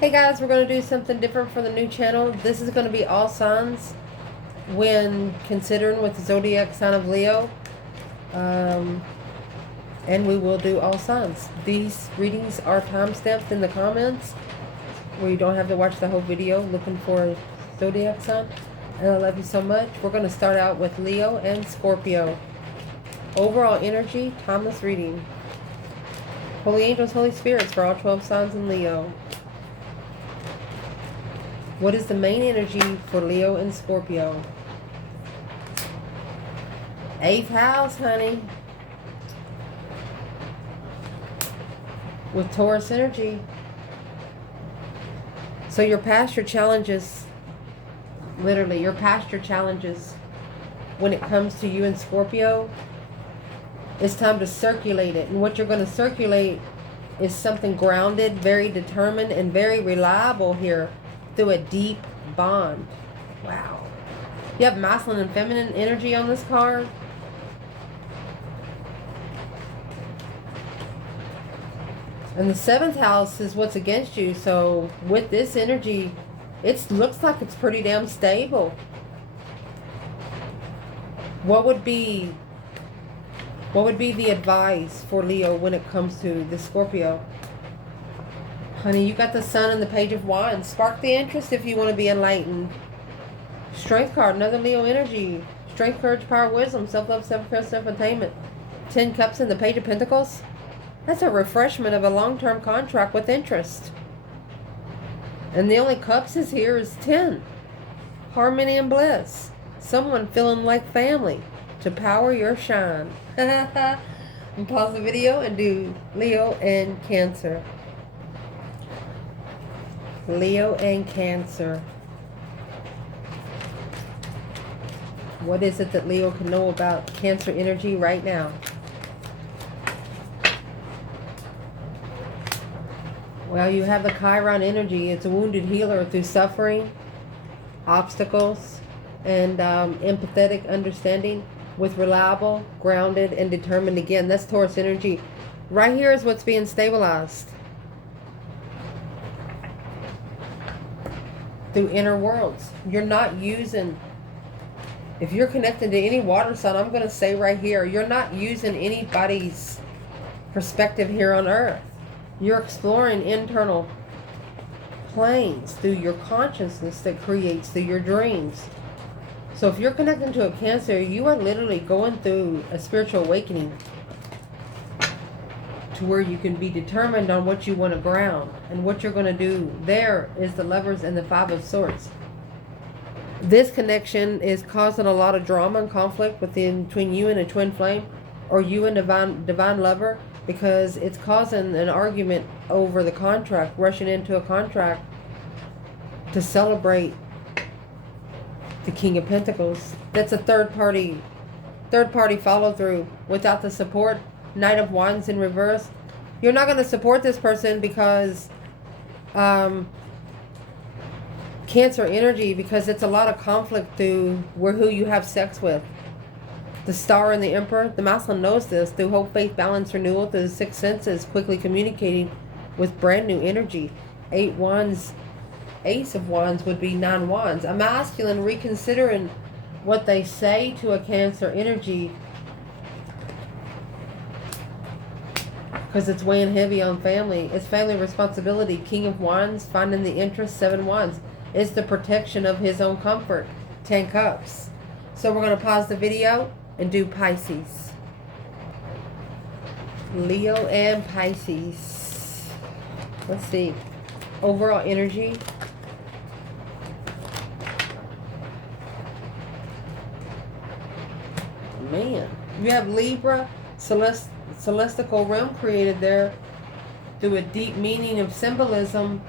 Hey guys, we're going to do something different for the new channel. This is going to be all signs when considering with the zodiac sign of Leo. Um, and we will do all signs. These readings are time-stamped in the comments where you don't have to watch the whole video looking for a zodiac sign. And I love you so much. We're going to start out with Leo and Scorpio. Overall energy, timeless reading. Holy angels, Holy spirits for all 12 signs in Leo. What is the main energy for Leo and Scorpio? 8th house, honey. With Taurus energy. So you're past your challenges. Literally, you're past your challenges. When it comes to you and Scorpio, it's time to circulate it. And what you're going to circulate is something grounded, very determined, and very reliable here. Through a deep bond. Wow. You have masculine and feminine energy on this card. And the 7th house is what's against you. So with this energy, it looks like it's pretty damn stable. What would be the advice for Leo when it comes to the Scorpio? Honey, you got the Sun and the Page of Wands. Spark the interest if you want to be enlightened. Strength card, another Leo energy. Strength, courage, power, wisdom, self-love, self-care, self-attainment. 10 Cups and the Page of Pentacles. That's a refreshment of a long-term contract with interest. And the only cups is here is 10. Harmony and bliss. Someone feeling like family. To power your shine. And pause the video and do Leo and Cancer. Leo and Cancer. What is it that Leo can know about Cancer energy right now? Well, you have the Chiron energy. It's a wounded healer through suffering, obstacles, and empathetic understanding with reliable, grounded, and determined. Again, that's Taurus energy. Right here is what's being stabilized. Through inner worlds. You're not using, if you're connected to any water sign, I'm going to say right here, you're not using anybody's perspective here on earth. You're exploring internal planes through your consciousness that creates through your dreams. So if you're connected to a Cancer, you are literally going through a spiritual awakening to where you can be determined on what you want to ground and what you're going to do. There is the Lovers and the 5 of Swords. This connection is causing a lot of drama and conflict between you and a twin flame, or you and divine lover, because it's causing an argument over the contract, rushing into a contract to celebrate the King of Pentacles. That's a third party follow through without the support. Knight of Wands in reverse. You're not going to support this person because Cancer energy, because it's a lot of conflict through who you have sex with. The Star and the Emperor. The masculine knows this through hope, faith, balance, renewal, through the 6 senses, quickly communicating with brand new energy. 8 Wands, Ace of Wands would be 9 Wands. A masculine reconsidering what they say to a Cancer energy, because it's weighing heavy on family. It's family responsibility. King of Wands, finding the interest. 7 Wands. It's the protection of his own comfort. 10 Cups. So we're going to pause the video and do Pisces. Leo and Pisces. Let's see. Overall energy. Man. You have Libra, celestial realm created there through a deep meaning of symbolism.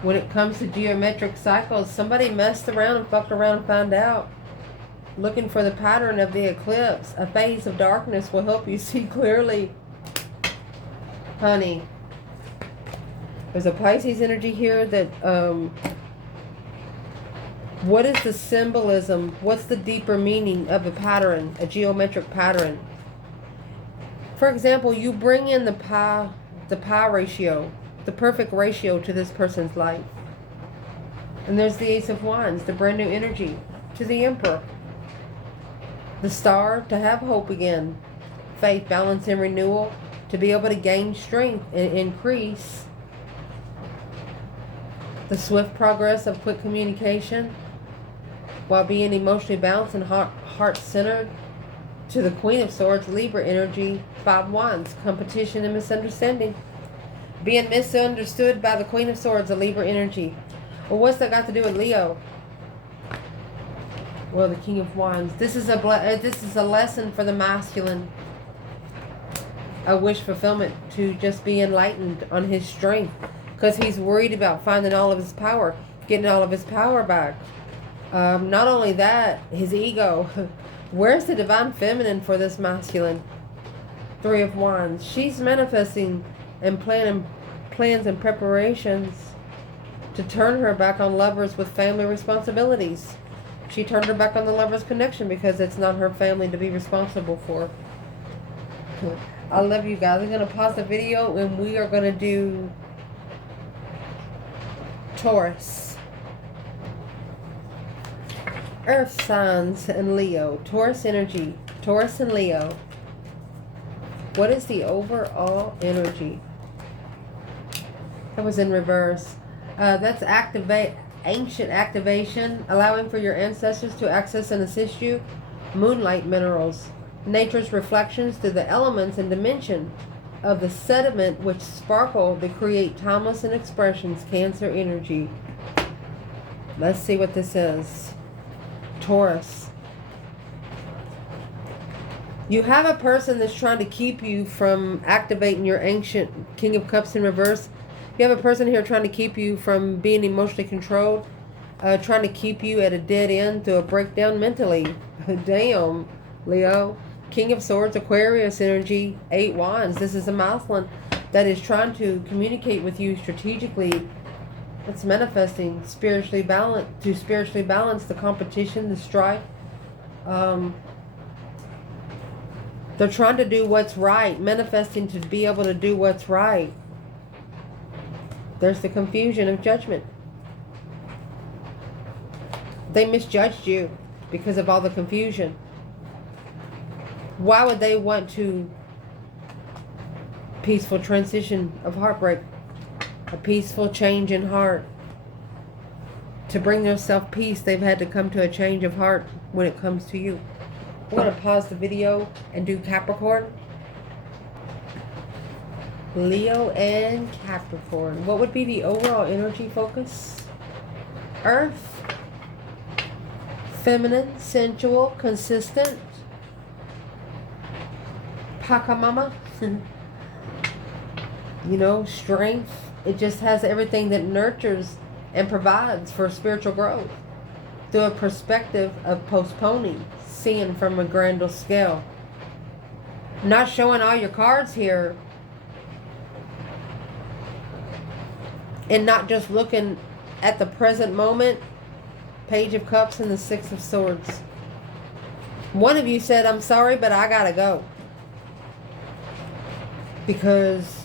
When it comes to geometric cycles, somebody messed around and fucked around and found out. Looking for the pattern of the eclipse. A phase of darkness will help you see clearly. Honey, there's a Pisces energy here that what is the symbolism? What's the deeper meaning of a pattern, a geometric pattern? For example, you bring in the pi ratio. the perfect ratio to this person's life. And there's the Ace of Wands, the brand new energy, to the Emperor. The Star, to have hope again. Faith, balance, and renewal, to be able to gain strength and increase. The swift progress of quick communication while being emotionally balanced and heart-centered. To the Queen of Swords, Libra energy, 5 Wands, competition and misunderstanding. Being misunderstood by the Queen of Swords, a Libra energy. Well, what's that got to do with Leo? Well, the King of Wands. This is a lesson for the masculine. A wish fulfillment to just be enlightened on his strength, because he's worried about finding all of his power, getting all of his power back. Not only that, his ego. Where's the divine feminine for this masculine? 3 of Wands. She's manifesting and planning plans and preparations to turn her back on lovers with family responsibilities. She turned her back on the lovers connection because it's not her family to be responsible for. I love you guys. I'm going to pause the video and we are going to do Taurus. Earth signs and Leo. Taurus energy. Taurus and Leo. What is the overall energy? That was in reverse. That's ancient activation, allowing for your ancestors to access and assist you. Moonlight minerals. Nature's reflections through the elements and dimension of the sediment which sparkle to create timeless and expressions. Cancer energy. Let's see what this is. Taurus. You have a person that's trying to keep you from activating your ancient King of Cups in reverse. You have a person here trying to keep you from being emotionally controlled, trying to keep you at a dead end through a breakdown mentally. Damn, Leo. King of Swords, Aquarius energy, 8 Wands. This is a masculine that is trying to communicate with you strategically. It's manifesting spiritually balanced, to spiritually balance the competition, the strife. They're trying to do what's right, manifesting to be able to do what's right. There's the confusion of judgment. They misjudged you because of all the confusion. Why would they want to peaceful transition of heartbreak? A peaceful change in heart. To bring their self-peace, they've had to come to a change of heart when it comes to you. I'm going to pause the video and do Capricorn. Leo and Capricorn. What would be the overall energy focus? Earth. Feminine, sensual, consistent. Pachamama. You know, strength. It just has everything that nurtures and provides for spiritual growth through a perspective of postponing, seeing from a grander scale. Not showing all your cards here and not just looking at the present moment. Page of Cups and the 6 of Swords. One of you said, I'm sorry, but I gotta go. Because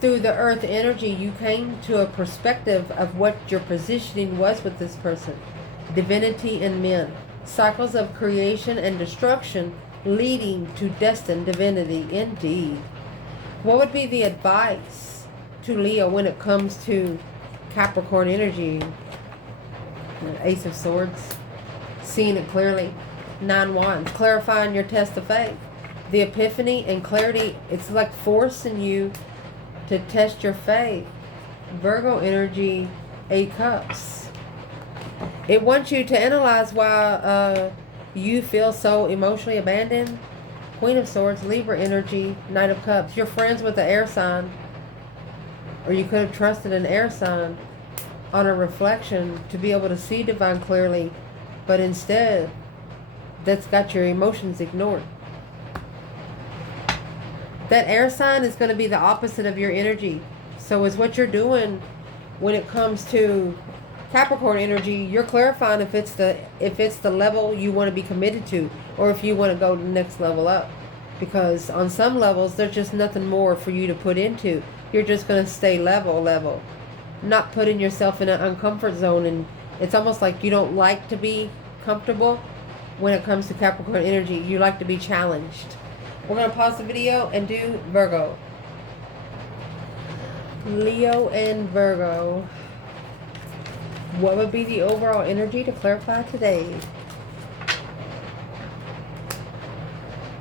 through the earth energy, you came to a perspective of what your positioning was with this person. Divinity and men. Cycles of creation and destruction leading to destined divinity. Indeed. What would be the advice to Leo when it comes to Capricorn energy? Ace of Swords. Seeing it clearly. 9 Wands. Clarifying your test of faith. The epiphany and clarity. It's like forcing you to test your faith. Virgo energy, 8 Cups. It wants you to analyze why you feel so emotionally abandoned. Queen of Swords, Libra energy, Knight of Cups. You're friends with the air sign, or you could have trusted an air sign on a reflection to be able to see divine clearly, but instead that's got your emotions ignored. That air sign is going to be the opposite of your energy. So is what you're doing when it comes to Capricorn energy. You're clarifying if it's the level you want to be committed to, or if you want to go the next level up. Because on some levels, there's just nothing more for you to put into. you're just going to stay level, not putting yourself in an uncomfort zone. And it's almost like you don't like to be comfortable when it comes to Capricorn energy. You like to be challenged. We're going to pause the video and do Virgo. Leo and Virgo. What would be the overall energy to clarify today?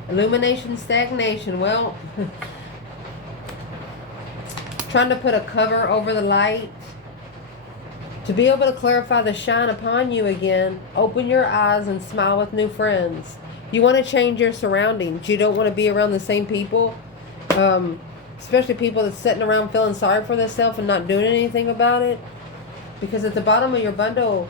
Illumination, stagnation. Well, trying to put a cover over the light. To be able to clarify the shine upon you again, open your eyes and smile with new friends. You want to change your surroundings. You don't want to be around the same people. Especially people that's sitting around feeling sorry for themselves and not doing anything about it. Because at the bottom of your bundle,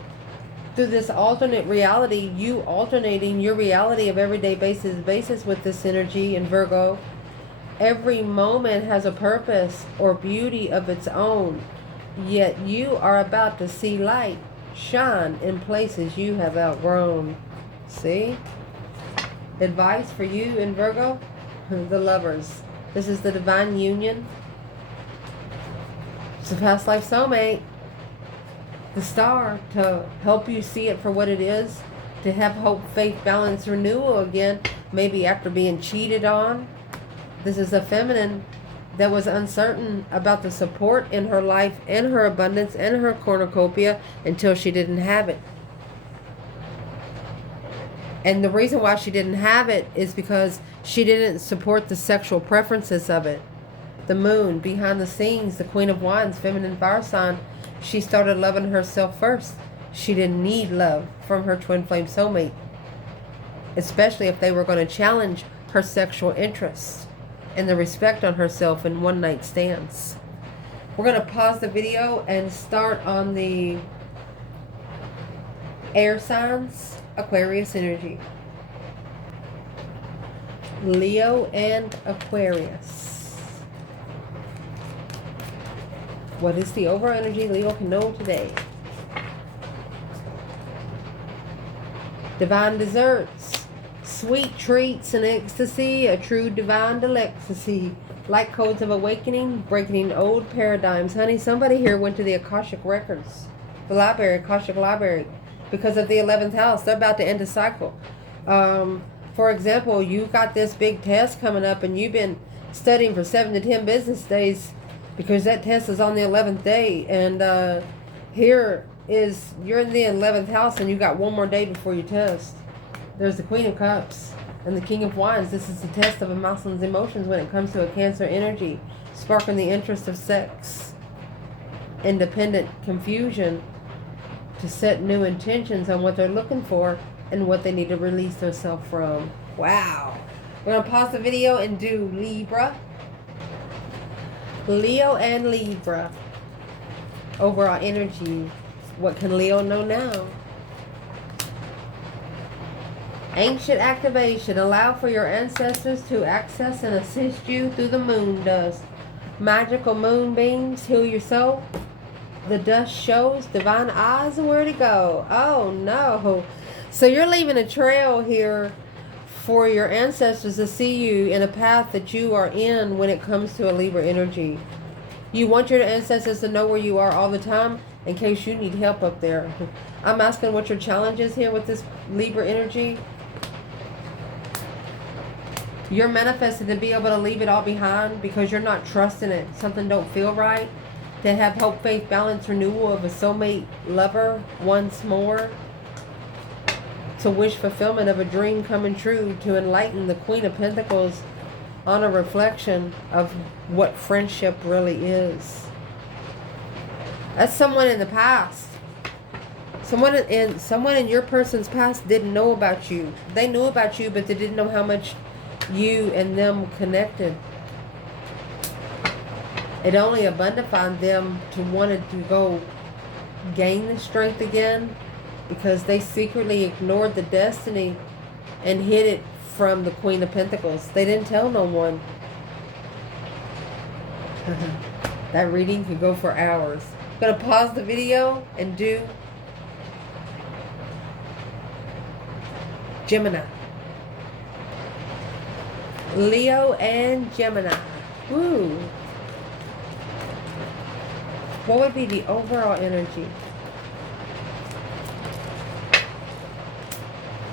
through this alternate reality, you alternating your reality of everyday basis with this energy in Virgo. Every moment has a purpose or beauty of its own. Yet you are about to see light shine in places you have outgrown. See? Advice for you in Virgo? The Lovers. This is the divine union. It's a past life soulmate. The Star, to help you see it for what it is. To have hope, faith, balance, renewal again. Maybe after being cheated on. This is a feminine that was uncertain about the support in her life and her abundance and her cornucopia until she didn't have it. And the reason why she didn't have it is because she didn't support the sexual preferences of it. The Moon, behind the scenes, the Queen of Wands, feminine fire sign, she started loving herself first. She didn't need love from her twin flame soulmate, especially if they were going to challenge her sexual interests and the respect on herself in one night stands. We're going to pause the video and start on the air signs, Aquarius energy. Leo and Aquarius. What is the overall energy Leo can know today? Divine desserts, sweet treats and ecstasy, a true divine ecstasy. Light codes of awakening, breaking old paradigms. Honey, somebody here went to the Akashic Records, the library, Akashic Library, because of the 11th house. They're about to end a cycle. For example, you got this big test coming up and you've been studying for 7 to 10 business days because that test is on the 11th day. And here is, you're in the 11th house and you got one more day before your test. There's the Queen of Cups and the King of Wands. This is the test of a masculine's emotions when it comes to a Cancer energy, sparking the interest of sex, independent confusion, to set new intentions on what they're looking for and what they need to release themselves from. Wow. We're going to pause the video and do Libra. Leo and Libra. Overall energy. What can Leo know now? Ancient activation. Allow for your ancestors to access and assist you through the moon dust. Magical moonbeams heal your soul. The dust shows divine eyes and where to go. Oh no. So you're leaving a trail here for your ancestors to see you in a path that you are in when it comes to a Libra energy. You want your ancestors to know where you are all the time in case you need help up there. I'm asking what your challenge is here with this Libra energy. You're manifesting to be able to leave it all behind because you're not trusting it. Something don't feel right. To have hope, faith, balance, renewal of a soulmate lover once more. To wish fulfillment of a dream coming true. To enlighten the Queen of Pentacles on a reflection of what friendship really is. That's someone in the past. Someone in your person's past didn't know about you. They knew about you, but they didn't know how much you and them connected. It only abundified them to wanted to go gain the strength again because they secretly ignored the destiny and hid it from the Queen of Pentacles. They didn't tell no one. That reading could go for hours. I'm going to pause the video and do Gemini. Leo and Gemini. Woo. What would be the overall energy?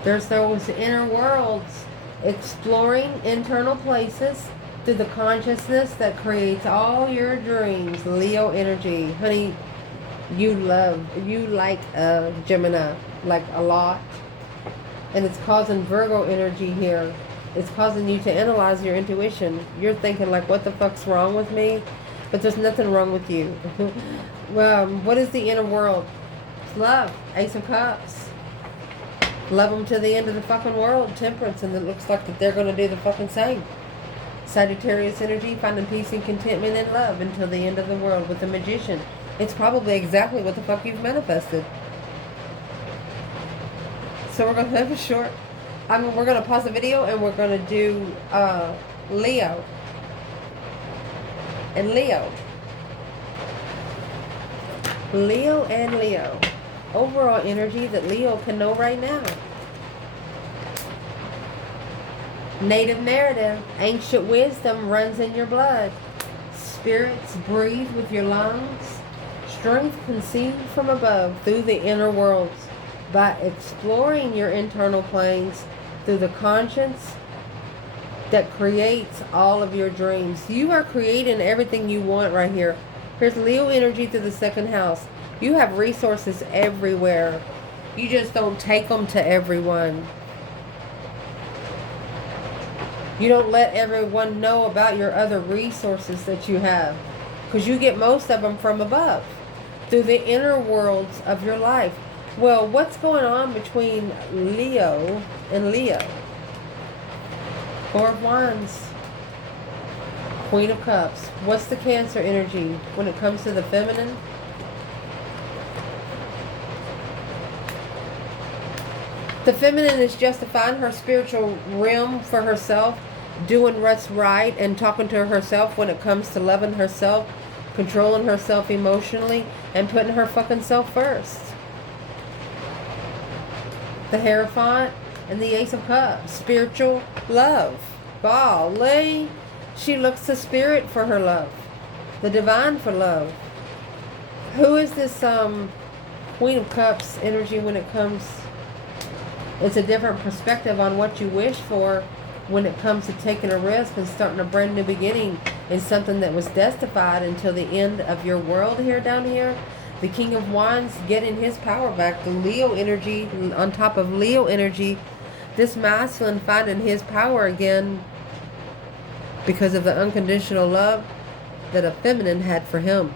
There's those inner worlds, exploring internal places through the consciousness that creates all your dreams. Leo energy. Honey, you like Gemini, like a lot. And it's causing Virgo energy here. It's causing you to analyze your intuition. You're thinking like, what the fuck's wrong with me? But there's nothing wrong with you. Well, what is the inner world? It's love. Ace of Cups. Love them to the end of the fucking world. Temperance. And it looks like that they're going to do the fucking same. Sagittarius energy. Finding peace and contentment in love until the end of the world with the Magician. It's probably exactly what the fuck you've manifested. So we're going to have a short... we're going to pause the video and we're going to do Leo. And Leo. Leo and Leo. Overall energy that Leo can know right now. Native narrative. Ancient wisdom runs in your blood. Spirits breathe with your lungs. Strength conceived from above through the inner worlds. By exploring your internal planes through the conscience that creates all of your dreams. You are creating everything you want right here. Here's Leo energy through the second house. You have resources everywhere. You just don't take them to everyone. You don't let everyone know about your other resources that you have. Because you get most of them from above. Through the inner worlds of your life. Well, what's going on between Leo and Leo? Four of Wands. Queen of Cups. What's the Cancer energy when it comes to the feminine? The feminine is justifying her spiritual realm for herself, doing what's right and talking to herself when it comes to loving herself, controlling herself emotionally, and putting her fucking self first. The Hierophant and the Ace of Cups. Spiritual love. Golly. She looks to spirit for her love. The divine for love. Who is this Queen of Cups energy when it comes... It's a different perspective on what you wish for when it comes to taking a risk and starting a brand new beginning in something that was destined until the end of your world here down here. The King of Wands getting his power back. The Leo energy on top of Leo energy. This masculine finding his power again because of the unconditional love that a feminine had for him.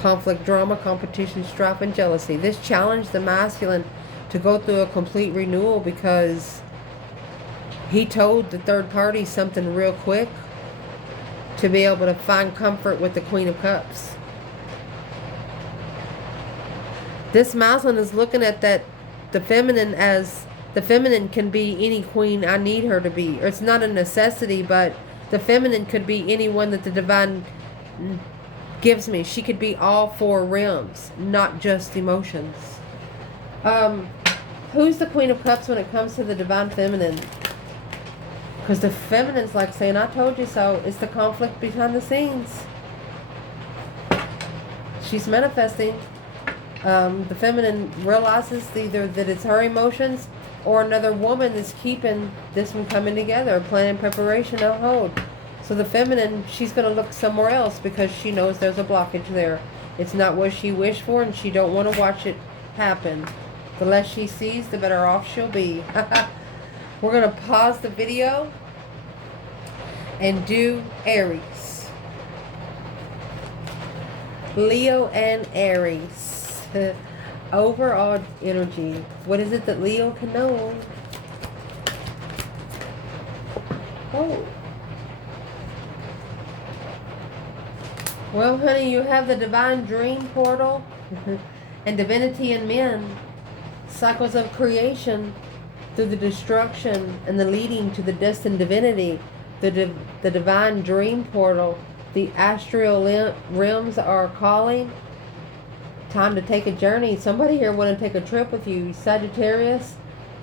Conflict, drama, competition, strife, and jealousy. This challenged the masculine to go through a complete renewal because he told the third party something real quick to be able to find comfort with the Queen of Cups. This masculine is looking at the feminine as the feminine can be any queen I need her to be. Or it's not a necessity, but the feminine could be anyone that the divine gives me. She could be all four realms, not just emotions. Who's the Queen of Cups when it comes to the divine feminine? Because the feminine's like saying, I told you so. It's the conflict behind the scenes. She's manifesting. The feminine realizes either that it's her emotions or another woman that's keeping this one coming together. Planning preparation on hold. So the feminine, she's going to look somewhere else because she knows there's a blockage there. It's not what she wished for and she don't want to watch it happen. The less she sees, the better off she'll be. We're going to pause the video and do Aries. Leo and Aries. Overall energy. What is it that Leo can know? Oh. Well, honey, you have the divine dream portal and divinity in men. Cycles of creation through the destruction and the leading to the destined divinity. The divine dream portal. The astral realms are calling. Time to take a journey. Somebody here want to take a trip with you. Sagittarius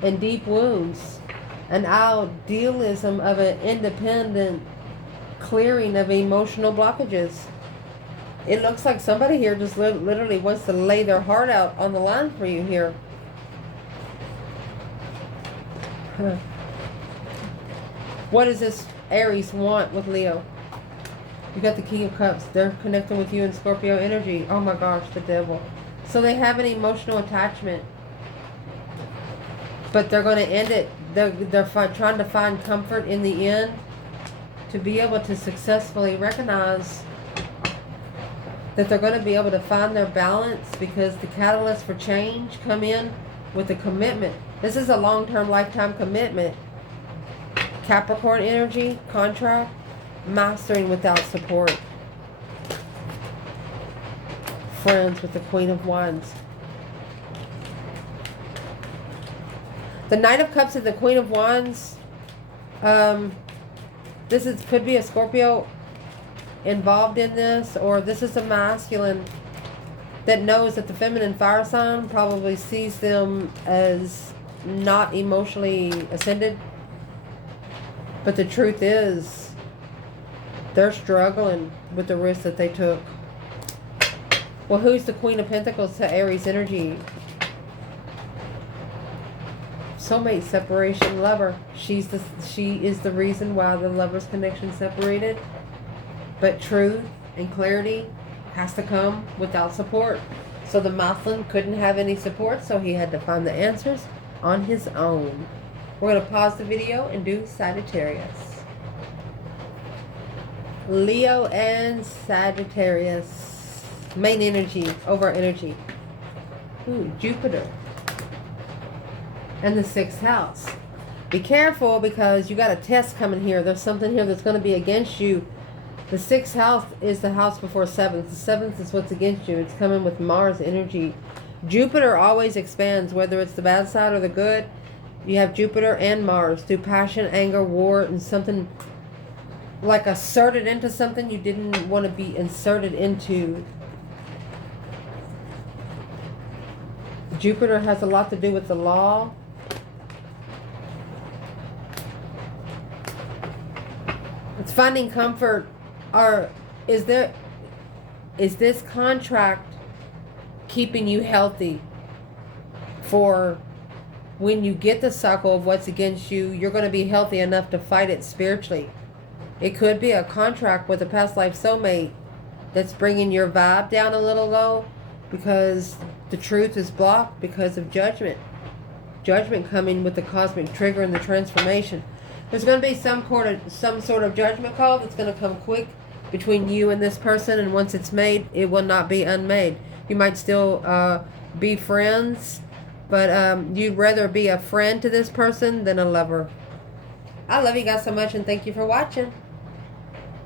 and deep wounds. An idealism of an independent clearing of emotional blockages. It looks like somebody here just literally wants to lay their heart out on the line for you here. Huh. What does this Aries want with Leo? You got the King of Cups. They're connecting with you in Scorpio energy. Oh my gosh, the devil. So they have an emotional attachment. But they're going to end it. They're trying to find comfort in the end to be able to successfully recognize that they're going to be able to find their balance, because the catalyst for change come in with a commitment. This is a long-term, lifetime commitment. Capricorn energy, contract, mastering without support. Friends with the Queen of Wands. The Knight of Cups and the Queen of Wands. Could be a Scorpio involved in this, or this is a masculine that knows that the feminine fire sign probably sees them as not emotionally ascended. But the truth is, they're struggling with the risk that they took. Well, who's the Queen of Pentacles to Aries energy? Soulmate, separation, lover. She is the reason why the lover's connection separated. But truth and clarity has to come without support. So the masculine couldn't have any support, so he had to find the answers on his own. We're going to pause the video and do Sagittarius. Leo and Sagittarius. Main energy over energy. Ooh, Jupiter. And the 6th house. Be careful, because you got a test coming here. There's something here that's going to be against you. The 6th house is the house before 7th. The 7th is what's against you. It's coming with Mars energy. Jupiter always expands, whether it's the bad side or the good. You have Jupiter and Mars through passion, anger, war, and something like asserted into something you didn't want to be inserted into. Jupiter has a lot to do with the law. It's finding comfort. Or is this contract keeping you healthy for when you get the cycle of what's against you? You're going to be healthy enough to fight it spiritually. It could be a contract with a past life soulmate that's bringing your vibe down a little low, because the truth is blocked because of judgment. Judgment coming with the cosmic trigger and the transformation. There's going to be some sort of judgment call that's going to come quick between you and this person, and once it's made, it will not be unmade. You might still be friends, but you'd rather be a friend to this person than a lover. I love you guys so much, and thank you for watching.